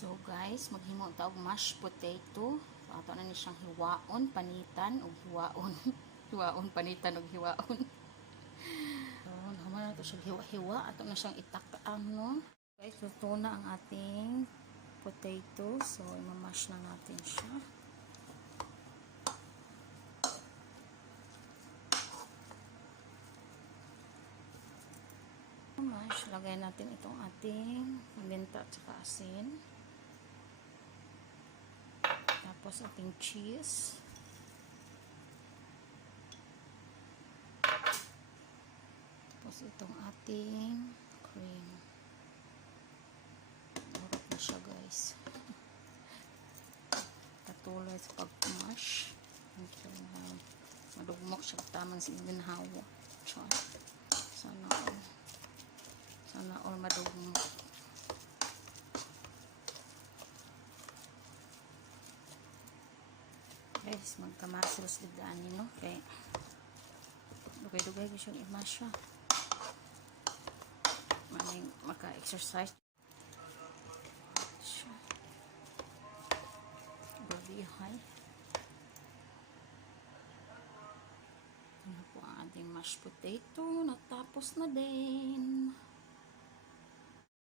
So guys, maghimo ta og mashed potato. Ato na ni siyang hiwaon, panitan og hiwaon. Hiwaon, panitan og hiwaon. So, naman na to siya hiwa-hiwa. Ato na siyang itakam, no? Guys, luto na ang ating potato. So, imamash na natin siya. Mash, lagay natin itong ating paminta at saka asin. Tapos ating cheese. Tapos itong ating cream. Marap na siya guys. Patuloy sa pag-mash. Madugmok siya taman sa ginhawa. Sana all madugmok. Guys, magkamasos digdaan nyo, no? Okay. Dugay-dugay gusto yung imash siya. Maning maka-exercise. Grabe high. Ano po ang ating mashed potato. Natapos na din.